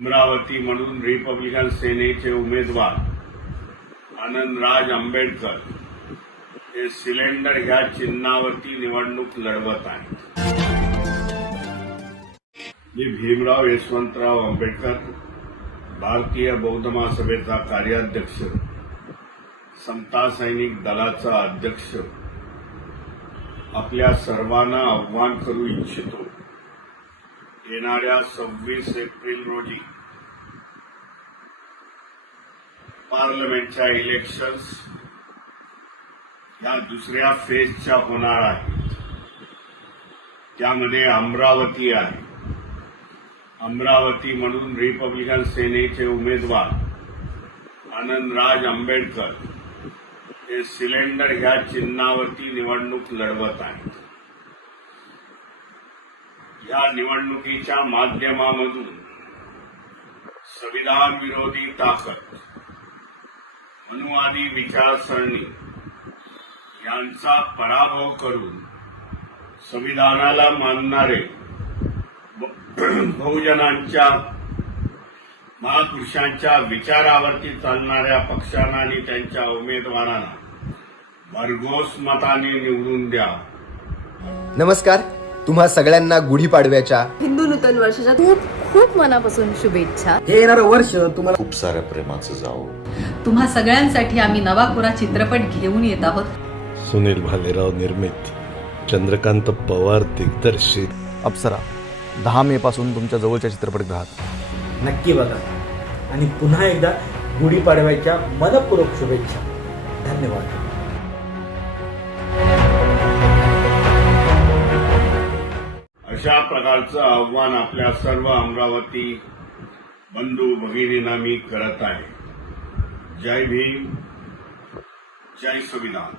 अमरावती म्हणून रिपब्लिकन सेनेचे उमेदवार आनंदराज आंबेडकर हे सिलेंडर ह्या चिन्हावरती निवडणूक लढवत आहेत. मी भीमराव यशवंतराव आंबेडकर भारतीय बौद्ध महासभेचा कार्याध्यक्ष समता सैनिक दलाचा अध्यक्ष आपल्या सर्वांना आव्हान करू इच्छितो. येणाऱ्या सव्वीस एप्रिल रोजी पार्लमेंटच्या इलेक्शन्स या दुसऱ्या फेजच्या होणार आहेत. त्यामध्ये अमरावती आहे. अमरावती म्हणून रिपब्लिकन सेनेचे उमेदवार आनंदराज आंबेडकर हे सिलेंडर ह्या चिन्हावरती निवडणूक लढवत आहेत. या निवडणुकीच्या माध्यमामधून संविधान विरोधी ताकद अनुवादी विचारसरणी यांचा पराभव करून संविधानाला मानणारे बहुजनांच्या महापुरुषांच्या विचारावरती चालणाऱ्या पक्षांना आणि त्यांच्या उमेदवारांना भरघोस मताने निवडून द्या. नमस्कार. तुम्हा सगळ्यांना गुढीपाडव्याच्या हिंदू नूतन वर्षाच्या खूप खूप मनापासून शुभेच्छा. हे येणारं वर्ष तुम्हाला खूप साऱ्या प्रेमाचं जावं. तुम्हा सगळ्यांसाठी आम्ही नवापुरा चित्रपट घेऊन येत आहोत. सुनील भालेराव निर्मित चंद्रकांत पवार दिग्दर्शित. अप्सरा दहा मे पासून तुमच्या जवळच्या चित्रपटगृहात. नक्की बघा. आणि पुन्हा एकदा गुढीपाडव्याच्या मनपूर्वक शुभेच्छा. धन्यवाद. प्रकारचं आव्हान आपल्या सर्व अमरावती बंधू भगिनींना मी करत आहे. जय भीम जय संविधान.